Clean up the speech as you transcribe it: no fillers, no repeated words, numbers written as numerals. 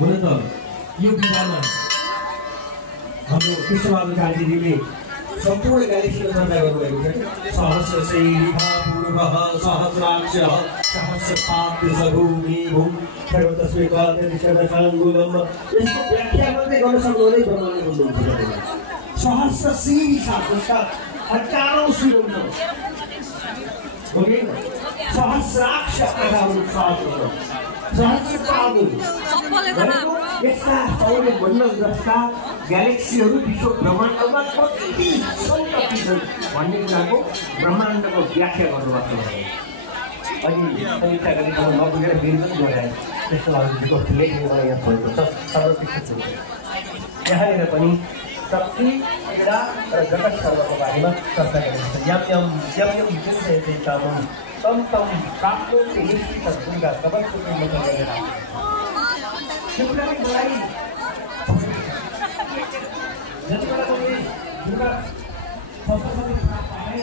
हुन त यो विधामा हाम्रो कृष्णबहादुर कार्कीजीले सम्पूर्ण ग्यालेक्सीको चर्चा गर्नुभएको छ। सहस्र शैरिभा पूर्वः सहस्राक्षः सहस्रपाद्यसभूमिभूम् सर्वतस्मिकादर्शनसाङ्गुलम्। यसको व्याख्या मात्रै गर्न सक्नुहुँदै ब्रह्माले बोल्नुहुन्छ। सहस्र शीर्षा जसका हजारौँ शिर हुन्छ, सहस्राक्ष आधारहरू सहस्रपाद यस्ता सौर्य मण्डलजस्ता ग्यालेक्सीहरू विश्व ब्रह्माण्डमा कति सन्तति छन् भन्ने कुराको ब्रह्माण्डको व्याख्या गर्नुभएको छ। अनि समीक्षा गर्ने ठाउँ नपुगेर फेरि पनि गराए त्यस्तो अरूको लेख्ने मलाई यहाँ भएको छ। सर्वशिक्षक यहाँनिर पनि शक्ति पीडा र जगत सर्वको बारेमा चर्चा गरेको छ। यम यम यम यम जुन चाहिँ कामम तम तम प्राप्त निश्चित दुर्गा सबैको मतलब गरेर त्यो कुराले मलाई जतिबेला पनि दुर्गा सबैसँग प्राप्त भए